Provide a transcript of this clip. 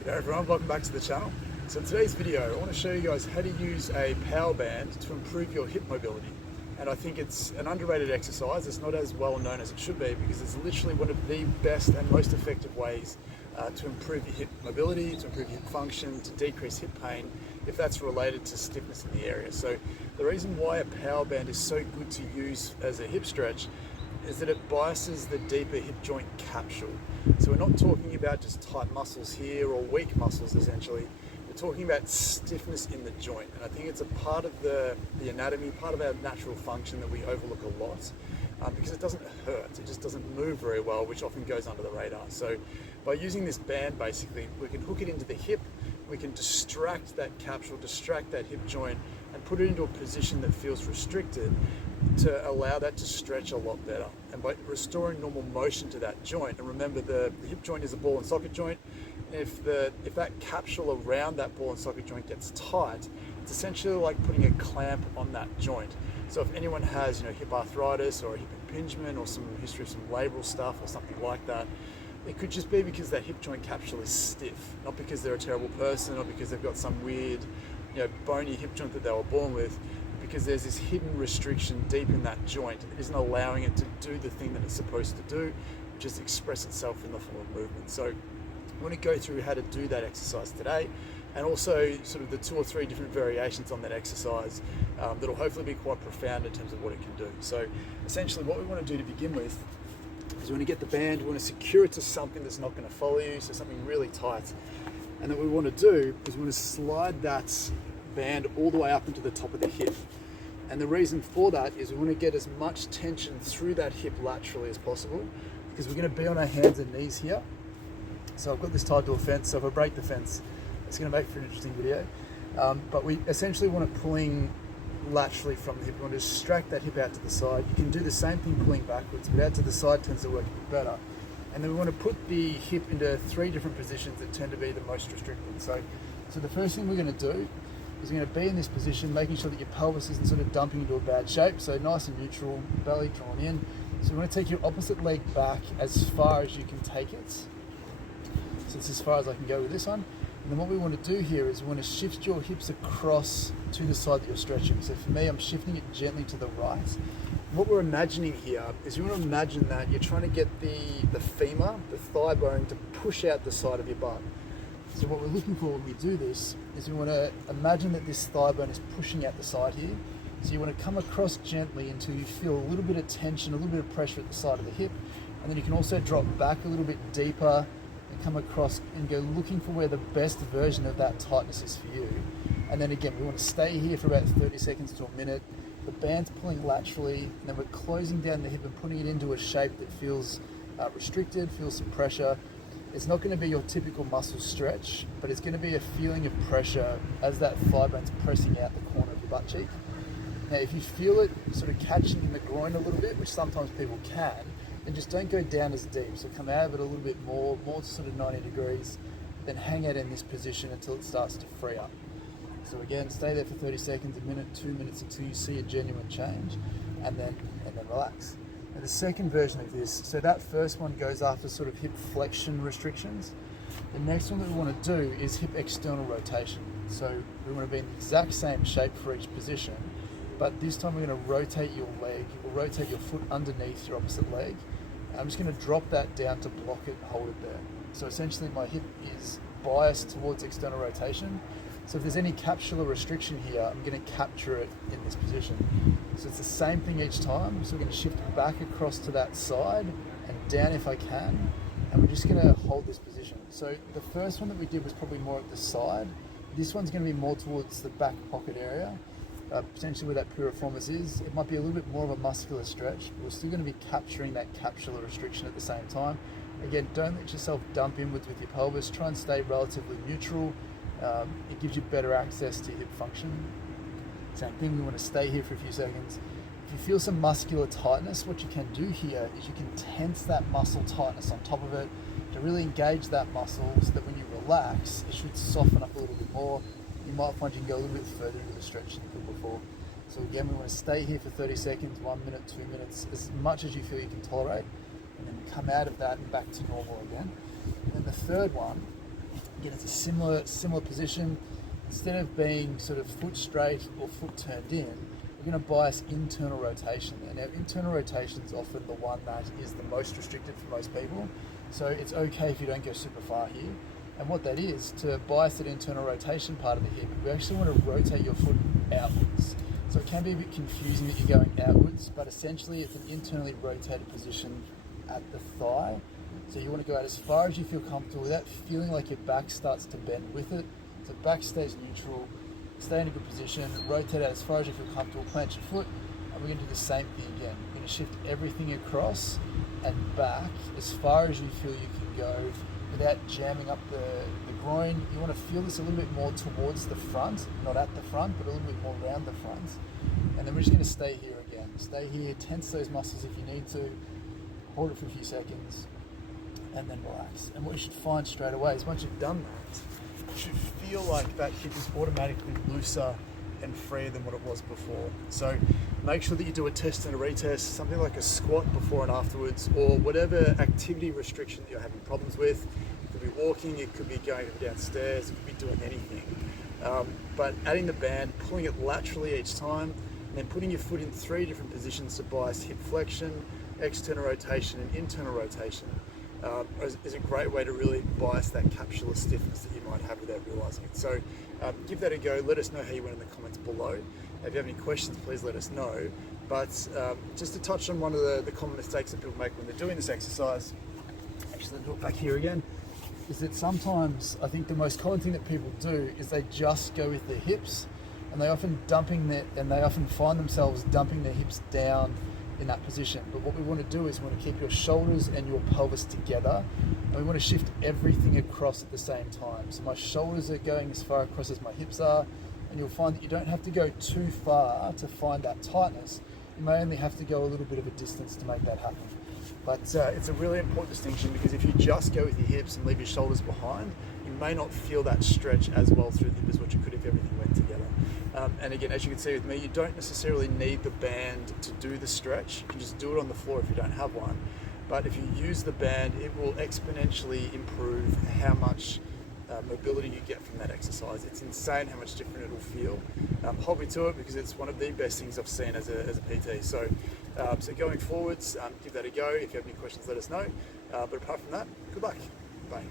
G'day everyone, welcome back to the channel. So in today's video I want to show you guys how to use a power band to improve your hip mobility. And I think it's an underrated exercise. It's not as well known as it should be because it's literally one of the best and most effective ways to improve your hip mobility, to improve hip function, to decrease hip pain if that's related to stiffness in the area. So the reason why a power band is so good to use as a hip stretch is that it biases the deeper hip joint capsule. So we're not talking about just tight muscles here or weak muscles essentially. We're talking about stiffness in the joint. And I think it's a part of the anatomy, part of our natural function that we overlook a lot because it doesn't hurt. It just doesn't move very well, which often goes under the radar. So by using this band, basically, we can hook it into the hip, we can distract that capsule, distract that hip joint, and put it into a position that feels restricted to allow that to stretch a lot better. And by restoring normal motion to that joint, and remember the hip joint is a ball and socket joint, and if that capsule around that ball and socket joint gets tight, it's essentially like putting a clamp on that joint. So if anyone has hip arthritis or a hip impingement or some history of some labral stuff or something like that, it could just be because that hip joint capsule is stiff, not because they're a terrible person or because they've got some weird bony hip joint that they were born with, because there's this hidden restriction deep in that joint that isn't allowing it to do the thing that it's supposed to do, which is express itself in the form of movement. So I want to go through how to do that exercise today, and also sort of the 2 or 3 different variations on that exercise that'll hopefully be quite profound in terms of what it can do. So essentially what we want to do to begin with is we want to get the band, we want to secure it to something that's not going to follow you, so something really tight. And then what we want to do is we want to slide that band all the way up into the top of the hip. And the reason for that is we want to get as much tension through that hip laterally as possible, because we're going to be on our hands and knees here. So I've got this tied to a fence, so if I break the fence, it's going to make for an interesting video. But we essentially want it pulling laterally from the hip. We want to distract that hip out to the side. You can do the same thing pulling backwards, but out to the side tends to work a bit better. And then we want to put the hip into 3 different positions that tend to be the most restricted. So the first thing we're going to do is we're going to be in this position, making sure that your pelvis isn't sort of dumping into a bad shape. So nice and neutral, belly drawn in. So we want to take your opposite leg back as far as you can take it. So it's as far as I can go with this one. And then what we want to do here is we want to shift your hips across to the side that you're stretching. So for me, I'm shifting it gently to the right. What we're imagining here is you want to imagine that you're trying to get the femur, the thigh bone, to push out the side of your butt. So what we're looking for when we do this is we want to imagine that this thigh bone is pushing out the side here. So you want to come across gently until you feel a little bit of tension, a little bit of pressure at the side of the hip. And then you can also drop back a little bit deeper and come across and go looking for where the best version of that tightness is for you. And then again, we want to stay here for about 30 seconds to a minute. The band's pulling laterally, and then we're closing down the hip and putting it into a shape that feels restricted, feels some pressure. It's not going to be your typical muscle stretch, but it's going to be a feeling of pressure as that thigh bone's pressing out the corner of your butt cheek. Now, if you feel it sort of catching in the groin a little bit, which sometimes people can, then just don't go down as deep. So come out of it a little bit more to sort of 90 degrees, then hang out in this position until it starts to free up. So again, stay there for 30 seconds, a minute, 2 minutes until you see a genuine change, and then relax. And the second version of this, so that first one goes after sort of hip flexion restrictions. The next one that we want to do is hip external rotation. So we want to be in the exact same shape for each position, but this time we're going to rotate your leg, or rotate your foot underneath your opposite leg. I'm just going to drop that down to block it and hold it there. So essentially my hip is biased towards external rotation. So if there's any capsular restriction here, I'm going to capture it in this position. So it's the same thing each time. So we're going to shift back across to that side and down if I can. And we're just going to hold this position. So the first one that we did was probably more at the side. This one's going to be more towards the back pocket area, potentially where that piriformis is. It might be a little bit more of a muscular stretch, but we're still going to be capturing that capsular restriction at the same time. Again, don't let yourself dump inwards with your pelvis. Try and stay relatively neutral. It gives you better access to hip function. Same thing, we want to stay here for a few seconds. If you feel some muscular tightness, what you can do here is you can tense that muscle tightness on top of it to really engage that muscle so that when you relax, it should soften up a little bit more. You might find you can go a little bit further into the stretch than you could before. So again, we want to stay here for 30 seconds, 1 minute, 2 minutes, as much as you feel you can tolerate, and then come out of that and back to normal again. And then the third one Again, it's a similar position. Instead of being sort of foot straight or foot turned in, we're going to bias internal rotation. And our internal rotation is often the one that is the most restricted for most people. So it's okay if you don't go super far here. And what that is, to bias that internal rotation part of the hip, we actually want to rotate your foot outwards. So it can be a bit confusing that you're going outwards, but essentially it's an internally rotated position at the thigh. So you want to go out as far as you feel comfortable without feeling like your back starts to bend with it. So back stays neutral, stay in a good position, rotate out as far as you feel comfortable, plant your foot, and we're going to do the same thing again. We're going to shift everything across and back as far as you feel you can go without jamming up the groin. You want to feel this a little bit more towards the front, not at the front, but a little bit more around the front. And then we're just going to stay here again. Stay here, tense those muscles if you need to, hold it for a few seconds, and then relax. And what you should find straight away is once you've done that, you should feel like that hip is automatically looser and freer than what it was before. So make sure that you do a test and a retest, something like a squat before and afterwards, or whatever activity restriction that you're having problems with. It could be walking, it could be going up and down stairs, it could be doing anything. But adding the band, pulling it laterally each time, and then putting your foot in 3 different positions to bias hip flexion, external rotation and internal rotation is a great way to really bias that capsular stiffness that you might have without realizing it. So give that a go. Let us know how you went in the comments below. If you have any questions, please let us know. But just to touch on one of the common mistakes that people make when they're doing this exercise, actually I'll do it back here again, is that sometimes I think the most common thing that people do is they just go with their hips, and they often find themselves dumping their hips down in that position. But what we want to do is we want to keep your shoulders and your pelvis together, and we want to shift everything across at the same time. So my shoulders are going as far across as my hips are, and you'll find that you don't have to go too far to find that tightness. You may only have to go a little bit of a distance to make that happen. But it's a really important distinction, because if you just go with your hips and leave your shoulders behind, you may not feel that stretch as well through the hip as what you could if everything went together. And again, as you can see with me, you don't necessarily need the band to do the stretch. You can just do it on the floor if you don't have one. But if you use the band, it will exponentially improve how much mobility you get from that exercise. It's insane how much different it'll feel. Hold me to it, because it's one of the best things I've seen as a PT. So going forwards, give that a go. If you have any questions, let us know. But apart from that, good luck. Bye.